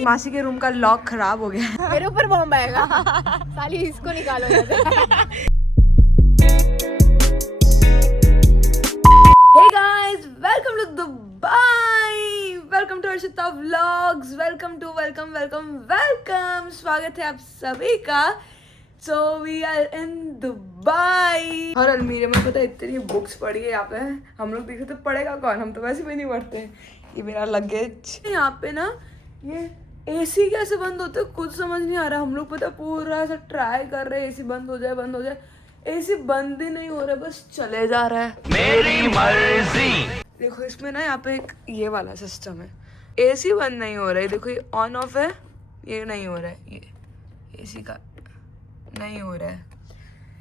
मासी के रूम का लॉक खराब हो गया। मेरे ऊपर बॉम्ब आएगा। साली इसको निकालो Hey guys, welcome to Dubai. Welcome to Arshita Vlogs. Welcome. स्वागत है आप सभी का। So we are in Dubai. और अलमीरे में पता है इतनी बुक्स पड़ी है यहाँ पे। हम लोग देखे तो पढ़ेगा कौन, हम तो वैसे भी नहीं पढ़ते। ये मेरा लगेज। यहाँ पे ना ये एसी कैसे बंद होते है कुछ समझ नहीं आ रहा। हम लोग पता पूरा सा ट्राई कर रहे हैं एसी बंद हो जाए। एसी बंद ही नहीं हो रहा, बस चले जा रहा है मेरी मर्जी। देखो इसमें ना यहाँ पे एक ये वाला सिस्टम है, एसी बंद नहीं हो रहा है। देखो ये ऑन ऑफ है, ये नहीं हो रहा है, ये एसी का नहीं हो रहा है।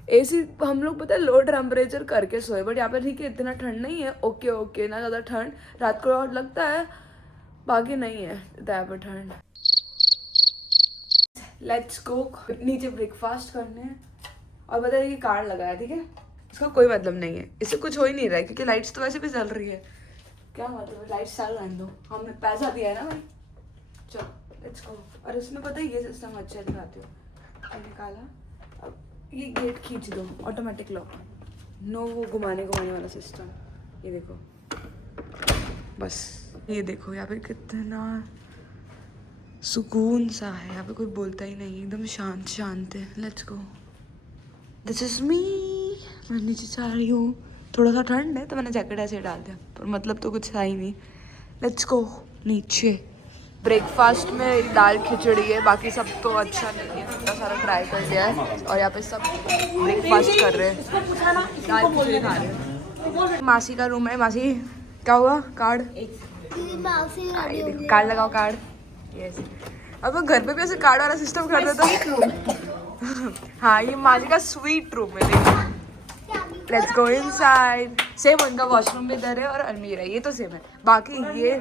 एसी हम लोग पता है लो टेम्परेचर करके सोए, बट यहाँ पे ठीक है इतना ठंड नहीं है। ओके ना ज़्यादा ठंड, रात को और लगता है, बाकी नहीं है यहाँ पे ठंड। लेट्स गो नीचे ब्रेकफास्ट करने। और बताइए ये कार्ड लगाया, ठीक है, इसका कोई मतलब नहीं है, इससे कुछ हो ही नहीं रहा है क्योंकि लाइट्स तो वैसे भी जल रही है। क्या मतलब लाइट्स चल रहने दो, हमने पैसा दिया है ना भाई। चलो लेट्स गो। और इसमें पता है ये सिस्टम अच्छा दिखाती हो, निकाला। अब ये गेट खींच दो, ऑटोमेटिक लॉक, नो वो घुमाने वाला सिस्टम। ये देखो बस, ये देखो यहाँ पे कितना सुकून सा है। यहाँ पे कोई बोलता ही नहीं, एकदम शांत है। Let's go, this is me. मैं नीचे जा रही हूँ, थोड़ा सा ठंड है तो मैंने जैकेट ऐसे डाल दिया, पर मतलब तो कुछ था ही नहीं। लेट्स गो नीचे। ब्रेकफास्ट में दाल खिचड़ी है, बाकी सब तो अच्छा नहीं है, इतना सारा ट्राई कर लिया है। और यहाँ पे सब ब्रेकफास्ट कर रहे हैं, दाल खिचड़ी खा रहे हैं। मासी का रूम है। मासी क्या हुआ? कार्ड कार्ड लगाओ, कार्ड। यस, अब घर पे भी ऐसे कार्ड वाला सिस्टम कर देता। हाँ ये मासी का स्वीट रूम है, देखो। Let's go inside. सेम उनका वॉशरूम भी इधर है और अलमीरा, ये तो सेम है। बाकी ये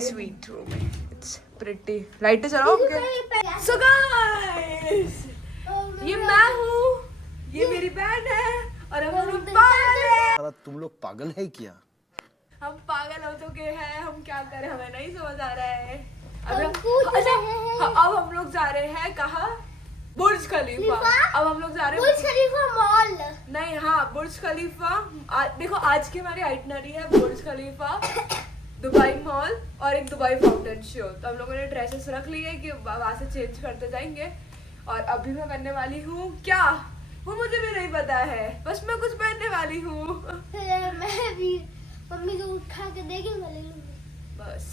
स्वीट रूम है। It's pretty. लाइटें चलाओ क्या? सो गाइस, ये मैं हूँ, ये मेरी बहन है और हम लोग पागल है। तुम लोग पागल है क्या? हम पागल हो चुके हैं, हम क्या करें, हमें नहीं समझ आ रहा है। अब हम लोग जा रहे हैं कहाँ? बुर्ज खलीफा। अब हम लोग जा रहे हैं बुर्ज खलीफा मॉल। नहीं, हाँ बुर्ज खलीफा। देखो आज की हमारी आइटनरी है बुर्ज खलीफा, दुबई मॉल और एक दुबई फाउंटेन शो। तो हम लोगों ने ड्रेसेस रख ली है कि वहाँ से चेंज करते जाएंगे। और अभी मैं करने वाली हूँ क्या, वो मुझे भी नहीं पता है, बस मैं कुछ पहनने वाली हूँ। मैं भी मम्मी को उठा के देखेंगे, बस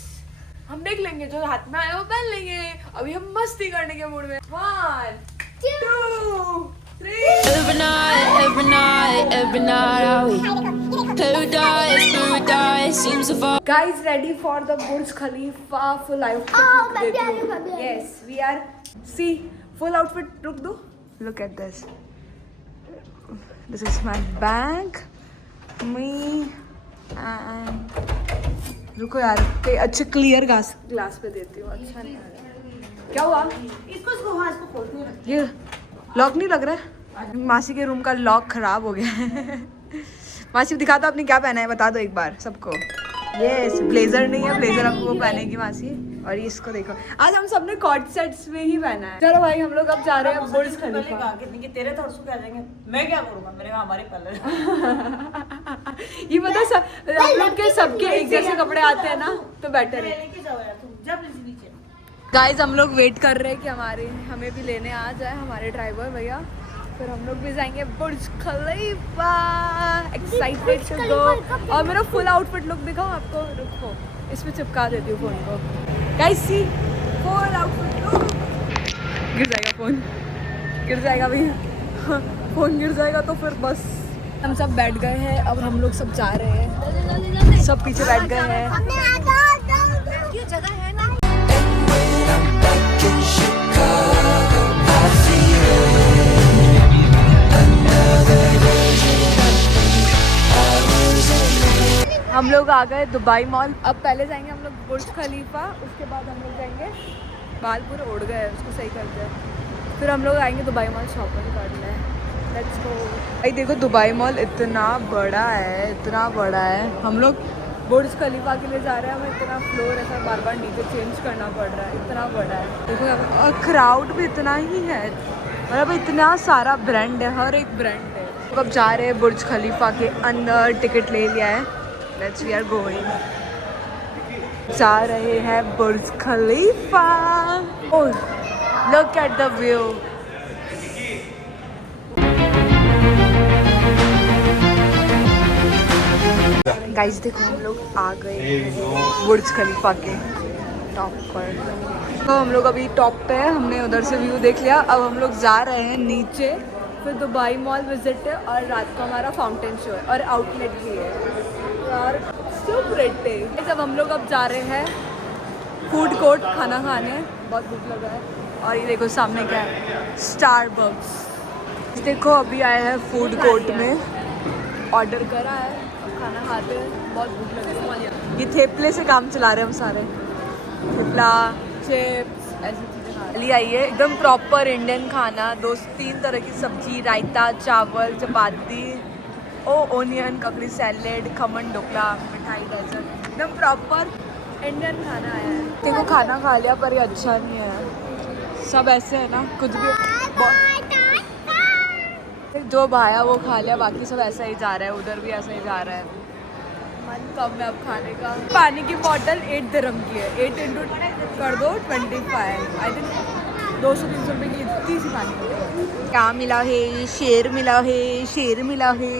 हम देख लेंगे, जो हाथ में आया वो पहन लेंगे। अभी हम मस्ती करने के मूड में। 1 2 3। Every night, paradise seems to fall. Guys, ready for the Burj Khalifa full outfit? Oh, look देती हूँ। Yes, we are. See, full outfit. रुक दो. Look at this. This is my bag. Me and रुको यार, कहीं अच्छे clear glass पे देती हूँ। अच्छा नहीं आ रहा। क्या हुआ? इसको खोलती हूँ। ये लॉक नहीं लग रहा है। मासी के रूम का लॉक खराब हो गया है। मासी दिखा दो आपने क्या पहना है, बता दो एक बार सबको। यस, ब्लेजर नहीं है, ब्लेजर आपको वो पहनेगी मासी। और ये इसको देखो, आज हम सबने कॉर्ड सेट्स में ही पहना है। चलो भाई हम लोग अब जा रहे हैं बुर्ज खलीफा। तेरे थॉट्स क्या जाएंगे, मैं क्या करूँगा, मेरे हमारे कलर। ये पता सब हम लोग के सबके एक जैसे कपड़े आते हैं ना, तो बेटर है। लेके जाओ यार तुम, जब नीचे। गाइज हम लोग वेट कर रहे हैं कि हमें भी लेने आ जाए हमारे ड्राइवर भैया, फिर हम लोग भी जाएंगे बुर्ज खलीफा। एक्साइटेड टू गो। और मेरा फुल आउटफिट लुक दिखाऊं आपको, रुको इसमें चिपका देती हूँ फोन को। गाइस सी, फुल आउटफिट लुक। गिर जाएगा फोन, गिर जाएगा भैया। फोन गिर जाएगा तो फिर बस। हम सब बैठ गए हैं, अब हम लोग सब जा रहे हैं, सब पीछे बैठ गए हैं। ये जगह है ना। हम लोग आ गए दुबई मॉल। अब पहले जाएंगे हम लोग बुर्ज खलीफा, उसके बाद हम लोग जाएंगे, बाल पूरे उड़ गए हैं, उसको सही करते हैं। फिर हम लोग आएंगे दुबई मॉल शॉपिंग करने। Let's go. भाई देखो दुबई मॉल इतना बड़ा है, इतना बड़ा है। हम लोग बुर्ज खलीफा के लिए जा रहे हैं, हमें इतना फ्लोर ऐसा बार बार नीचे चेंज करना पड़ रहा है, इतना बड़ा है देखो यहाँ पे। और क्राउड भी इतना ही है, मतलब इतना सारा ब्रांड है, हर एक ब्रांड है। तो अब जा रहे हैं बुर्ज खलीफा के अंदर, टिकट ले लिया है, लेट्स वी आर गोइंग। जा रहे हैं Burj Khalifa. Oh look at the view. Guys देखो हम लोग आ गए बुर्ज खलीफा के टॉप पर। तो हम लोग अभी टॉप पे है, हमने उधर से व्यू देख लिया। अब हम लोग जा रहे हैं नीचे, फिर दुबई मॉल विजिट है और रात को हमारा फाउंटेन शो है और आउटलेट भी है यार, सो प्रिटी। जब हम लोग अब जा रहे हैं फूड कोर्ट खाना खाने, बहुत भूख लगा है। और ये देखो सामने क्या है, स्टारबक्स। देखो अभी आए हैं फूड कोर्ट में, ऑर्डर करा है, खाना खाते हैं, बहुत भूख लग रही है। ये थेपले से काम चला रहे हैं हम सारे, थेपला, चिप्स, ऐसी चीज़ें खा रही आई है। एकदम प्रॉपर इंडियन खाना, 2-3 तरह की सब्जी, रायता, चावल, चपाती, ओनियन, ककड़ी सैलेड, खमन ढोकला, मिठाई, डेजर्ट, एकदम प्रॉपर इंडियन खाना आया है। देखो खाना खा लिया पर ये अच्छा नहीं है, सब ऐसे है ना, कुछ भी जो भाया वो खा लिया, बाकी सब ऐसा ही जा रहा है, उधर भी ऐसा ही जा रहा है। मन कम है अब खाने का। पानी की बोतल 8 दिरहम की है, 8 इंटू कर दो 25, आई थिंक 200-300 रुपये की इतनी सी पानी की। क्या मिला है, शेर मिला है, शेर मिला है।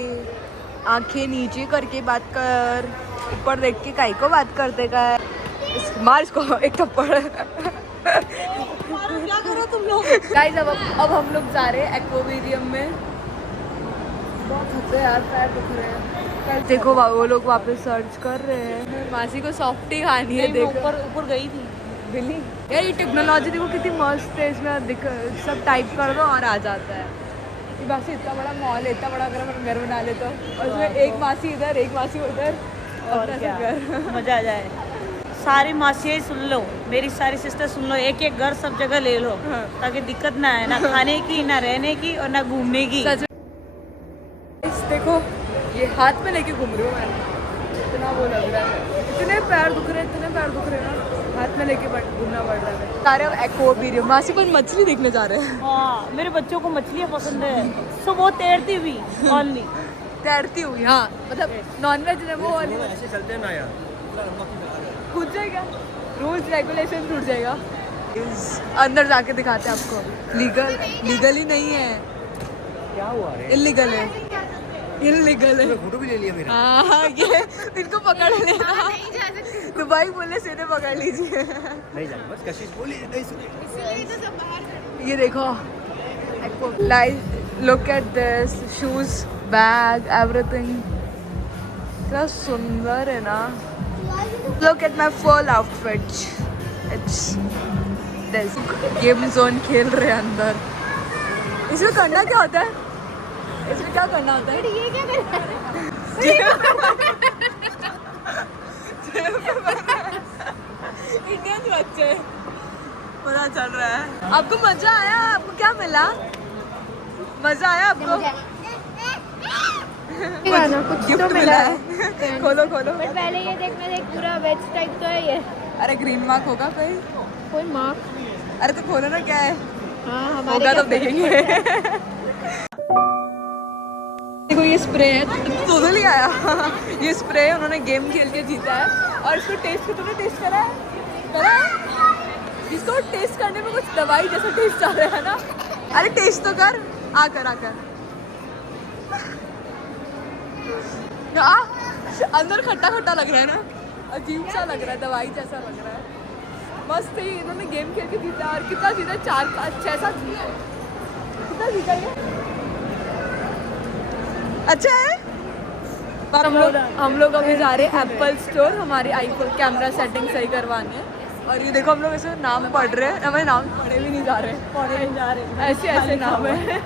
आंखें नीचे करके बात कर, ऊपर देख के काई को बात करते का, मार इसको एक थप्पड़। क्या करो तुम लोग। गाइस अब हम लोग जा रहे हैं एक्वेरियम में। बहुत थके यार, पैर दुख रहे हैं। देखो वो लोग वहाँ पे सर्च कर रहे हैं, मासी को सॉफ्टी खानी है। देखो ऊपर गई थी बिल्ली यार, ये टेक्नोलॉजी देखो कितनी मस्त है, इसमें सब टाइप कर दो और आ जाता है। ये मासी इतना बड़ा मॉल है, इतना बड़ा अगर हम घर बना ले तो, और उसमें एक मासी इधर एक मासी उधर, और क्या मजा आ जाए। सारी मासियाँ सुन लो, मेरी सारी सिस्टर सुन लो, एक एक घर सब जगह ले लो, ताकि दिक्कत ना आए, ना खाने की, ना रहने की और ना घूमने की। देखो ये हाथ में लेके घूम रही हूँ मैं, इतना वो लग रहा है, इतने पैर दुख रहे हैं ना, हाथ में लेके घूमना पड़ रहा है। सारे एक्वेरियम, मासी पर मछली देखने जा रहे हैं। हाँ मेरे बच्चों को मछलियाँ पसंद है, सो वो तैरती हुई ओनली, तैरती हुई, हाँ मतलब नॉनवेज है वो वाली। ऐसे चलते हैं ना यार, कूद जाएगा, रूल्स रेगुलेशन टूट जाएगा। अंदर जाके दिखाते हैं आपको, लीगल ही नहीं है, क्या हुआ रे, इलीगल है, इलीगल है। फोटो भी ले लिया मेरा। हाँ ये इनको पकड़ लेना, दुबई पुलिस से इन्हें पकड़ लीजिए। नहीं जाए बस, कशिश बोली नहीं सुनी। ये देखो like look at this, shoes, bag, everything इतना सुंदर है ना। Look at my full outfit, it's this. Game zone खेल रहे हैं अंदर। इसमें करना क्या होता है, इसमें क्या करना होता है? ये क्या कर रहा इंडियन बच्चे, पता चल रहा है। आपको मजा आया? आपको क्या मिला? मजा आया आपको? कुछ गिफ्ट मिला है। खोलो खोलो। बट पहले ये देखना, देख पूरा वेज टाइप तो है ये। अरे ग्रीन मार्क होगा कहीं? कोई मार्क? अरे तो खोलो ना, क्या है? हाँ हमारे होगा तो क्या देखेंगे। देखो ये स्प्रे है, तो नहीं आया। ये स्प्रे है, उन्होंने गेम खेल के जीता है। और इसको टेस्ट, तूने टेस्ट करा है? इसको टेस्ट करने में कुछ दवाई जैसा टेस्ट आ रहा है ना। अरे टेस्ट तो कर, आकर अंदर खट्टा खट्टा लग रहा है ना, अजीब सा लग रहा है, दवाई जैसा लग रहा है। मस्त है, इन्होंने गेम खेल के जीता। और कितना जीता? 4-5-6-7 कितना जीता ये? अच्छा है। हम लोग अभी जा रहे हैं एप्पल स्टोर, हमारी आईफोन कैमरा सेटिंग सही करवाने। और ये देखो हम लोग ऐसे नाम पढ़ रहे हैं, हमें नाम पढ़े भी नहीं जा रहे, ऐसे नाम है।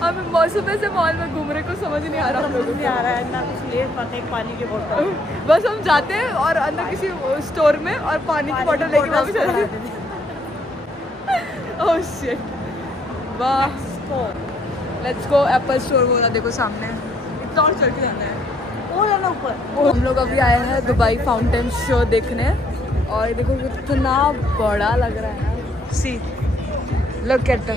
हम मौसम से मॉल में घूम रहे, कुछ समझ नहीं आ रहा, हम लोग नहीं आ रहा है ना कुछ ले पाते, एक पानी की बोतल बस हम जाते हैं और अंदर किसी स्टोर में और पानी की बोतल लेके वापस चले जाते हैं। ओह शिट, वाह। लेट्स गो एप्पल स्टोर बोला, देखो सामने, इतना और चल के जाना है। वो लेना ऊपर। हम लोग अभी आए हैं दुबई फाउंटेन शो देखने और देखो कितना बड़ा लग रहा है ना। सी लुक एट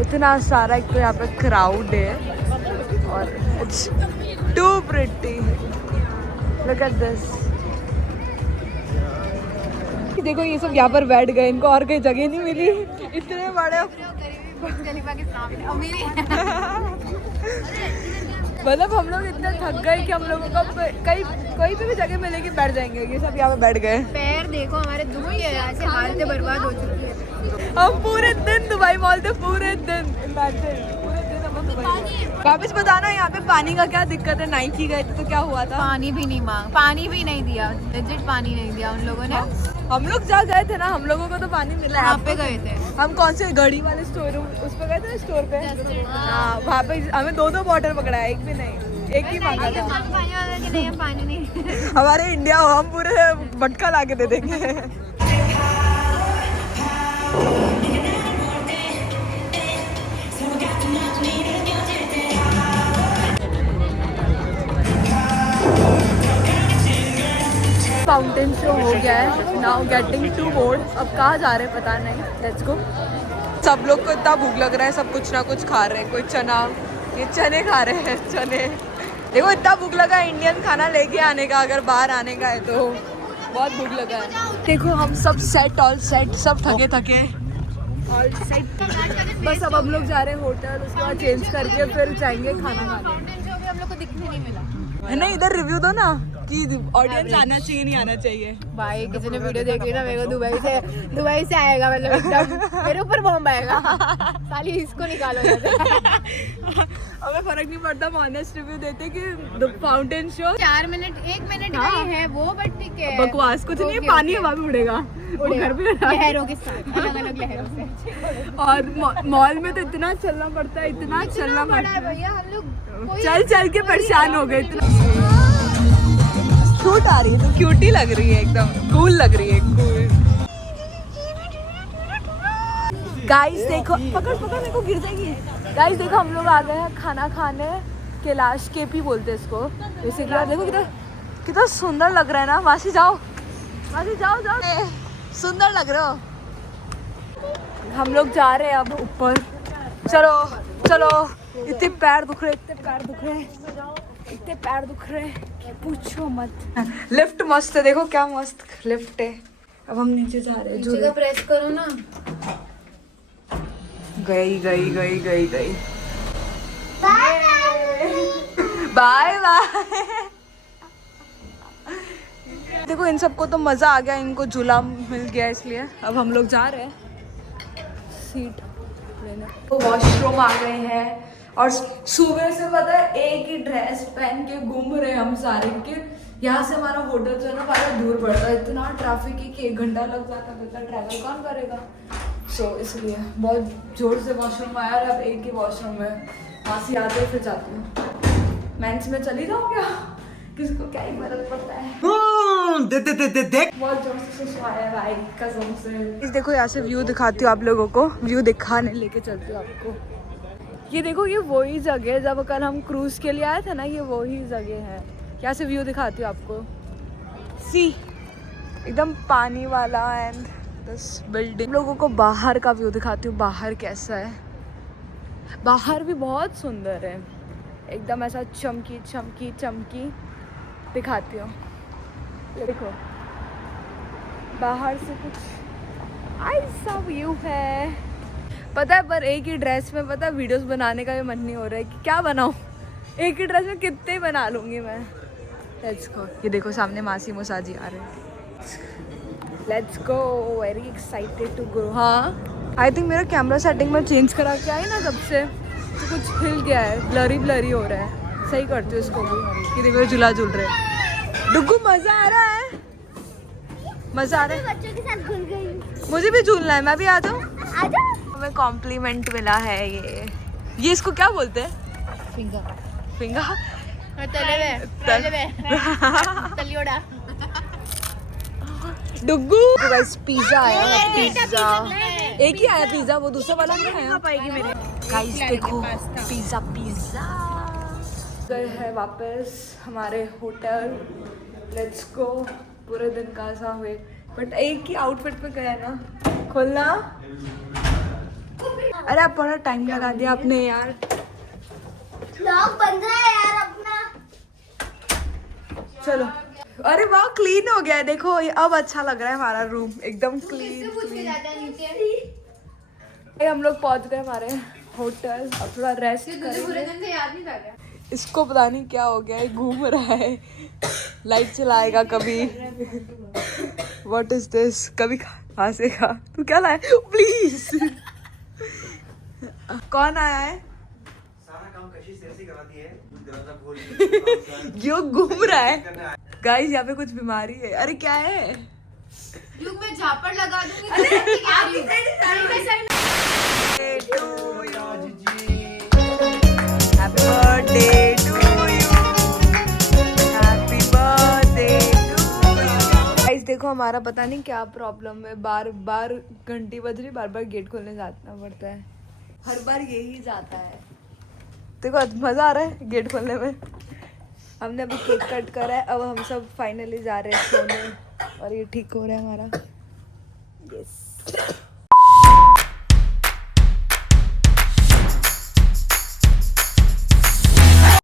इतना सारा एक तो यहाँ पे क्राउड है और it's too pretty. Look at this. देखो ये सब यहाँ पर बैठ गए, इनको और कहीं जगह नहीं मिली, इतने बड़े मतलब हम लोग इतना थक गए कि हम लोगों को कहीं कोई भी जगह मिलेगी बैठ जाएंगे। ये सब यहाँ पे बैठ गए। पैर देखो हमारे दुख के ऐसे हालत बर्बाद हो चुकी है। हम पूरे दिन दुबई मॉल थे, पूरे दिन। पूरे दिन हम दुबई। वापस बताना यहाँ पे पानी का क्या दिक्कत है? नाइकी गए थे तो क्या हुआ था? पानी भी नहीं पानी भी नहीं दिया, लेजिट पानी नहीं दिया उन लोगों ने। हम लोग जहाँ गए थे ना, हम लोगों को तो पानी मिला है। वहाँ पे गए थे हम कौन से घड़ी वाले स्टोर उस पे गए थे, स्टोर पे। हाँ वहाँ पे हमें 2 बॉटल पकड़ा है, एक भी नहीं, एक ही मांगा था। पानी वाला कि नहीं, पानी नहीं। हमारे इंडिया हो, हम पूरे मटका ला के दे देंगे। फाउंटेन शो हो गया है, नाउ गेटिंग टू बोर्ड। अब कहाँ जा रहे हैं पता नहीं, लेट्स गो। सब लोग को इतना भूख लग रहा है, सब कुछ ना कुछ खा रहे हैं। कोई चना, ये चने खा रहे हैं, चने। देखो इतना भूख लगा है इंडियन खाना लेके आने का, अगर बाहर आने का है तो बहुत भूख लगा है। देखो हम सब सेट, ऑल सेट, सब थके थके ऑल सेट। बस अब हम लोग जा रहे हैं होटल, उसके बाद चेंज करके फिर जाएंगे खाना खाने। हम लोग को दिखने नहीं मिला। नहीं इधर रिव्यू दो ना कि ऑडियंस आना चाहिए नहीं आना चाहिए। भाई किसी ने वीडियो देखी ना, मेरे को दुबई से आएगा, मतलब एकदम मेरे ऊपर बॉम्ब आएगा। साली इसको निकालो। हमें फर्क नहीं पड़ता, हम ऑनेस्ट रिव्यू देते कि फाउंटेन शो 1 मिनट का ही है वो, बट ठीक है। बकवास कुछ नहीं है, पानी हवा में उड़ेगा, वो घर पे लहरों के साथ, अलग-अलग लहरों से। और मॉल में तो इतना चलना पड़ता है, इतना चलना पड़ता है भैया, हम लोग चल चल के परेशान हो गए। इतना क्यूट आ रही है, तो क्यूट ही लग रही है, एकदम कूल लग रही है, कूल। गाइस देखो, पकड़ पकड़, मेरे को गिर जाएगी। गाइस देखो हम लोग आ गए हैं खाना खाने, कैलाश केपी बोलते हैं इसको बेसिकली। देखो कितना सुंदर लग रहा है ना। मासी जाओ, मासी जाओ जाओ, सुंदर लग रहे हो। हम लोग जा रहे हैं अब ऊपर, चलो चलो। इतने पैर दुख रहे, इतने पैर दुख रहे, इतने पैर दुख रहे, पूछो मत। लिफ्ट मस्त है, देखो क्या मस्त लिफ्ट है। अब हम नीचे जा रहे हैं। नीचे प्रेस करो ना। गई गई गई गई गई। Bye bye. देखो इन सबको तो मजा आ गया, इनको झूला मिल गया, इसलिए अब हम लोग जा रहे हैं सीट लेने। तो वॉशरूम आ गए हैं और सुबह से पता है एक ही ड्रेस पहन के घूम रहे हम सारे, क्योंकि यहाँ से हमारा होटल जो है ना काफ़ी दूर पड़ता है। इतना ट्रैफिक है कि 1 घंटा लग जाता है, इतना ट्रैवल कौन करेगा। सो इसलिए बहुत जोर से वॉशरूम आया और अब एक ही वॉशरूम है। मासी आते फिर जाती हूँ। मेंस में चली जाऊँ क्या, किसको क्या ही फर्क पड़ता है। देख बहुत जोर से सुसवाया भाई कसम से। इस देखो यहाँ से व्यू दिखाती हूँ आप लोगों को, व्यू दिखाने लेके चलती हूँ आपको। ये देखो ये वही जगह है जब कल हम क्रूज के लिए आए थे ना, ये वही जगह है। यहाँ से व्यू दिखाती हूँ आपको, सी एकदम पानी वाला एंड दिस बिल्डिंग। लोगों को बाहर का व्यू दिखाती हूँ, बाहर कैसा है। बाहर भी बहुत सुंदर है, एकदम ऐसा चमकी चमकी चमकी दिखाती हूँ। ये देखो बाहर से कुछ ऐसा व्यू है। पता है पर एक ही ड्रेस में पता है वीडियोस बनाने का भी मन नहीं हो रहा है कि क्या बनाऊँ। एक ही ड्रेस में कितने ही बना लूँगी मैं। Let's go. ये देखो सामने मासी मोसाजी आ रहे हैं। Let's go, very excited to go. हाँ आई थिंक मेरा कैमरा सेटिंग में चेंज करा के आई ना तब से तो कुछ हिल गया है, ब्लरी ब्लरी हो रहा है। सही करती हूँ इसको भी। ये देखो झूला झूल रहे हैं। डुग्गू मज़ा आ रहा है, मज़ा आ रहा है। बच्चों के साथ घुल गई। मुझे भी झूलना है, मैं भी आ जाऊँ। आ जाओ। हमें कॉम्प्लीमेंट मिला है ये इसको क्या बोलते हैं? फिंगर। फिंगर तलियोड़ा। डुग्गू गाइस पिज्जा आया है, पिज्जा एक ही आया पिज्जा, वो दूसरा वाला नहीं आया। पाएगी मेरे गाइस देखो पिज्जा पिज्जा गए हैं वापस हमारे होटल। Let's go. पूरे दिन का ऐसा हुए बट एक ही आउटफिट में गया ना। खोलना। अरे आप बड़ा टाइम लगा दिया आपने यार। ब्लॉग बन रहा है यार अपना। चलो। अरे वाह क्लीन हो गया है देखो। अब अच्छा लग रहा है हमारा रूम एकदम क्लीन। हम लोग पहुंच गए हमारे होटल। अब थोड़ा रेस्ट करेंगे। याद नहीं कर रहा। इसको पता नहीं क्या हो गया है घूम रहा है। लाइट चलाएगा कभी। What is this. कभी हंसेगा। तू क्या लाया प्लीज। कौन आया है। सारा काम कशिश ऐसे कराती है, कुछ दरवाजा खोल के यो घूम रहा है। गाइस यहाँ पे कुछ बीमारी है। अरे क्या है। युग में झापड़ लगा दूंगी। Happy birthday to you. Happy birthday to you. Guys देखो हमारा पता नहीं क्या प्रॉब्लम है। बार बार घंटी बज रही, बार बार गेट खोलने जाना पड़ता है। हर बार यही जाता है। देखो मजा आ रहा है गेट खोलने में। हमने अभी केक कट करा है। अब हम सब फाइनली जा रहे हैं सोने और ये ठीक हो रहा है हमारा। यस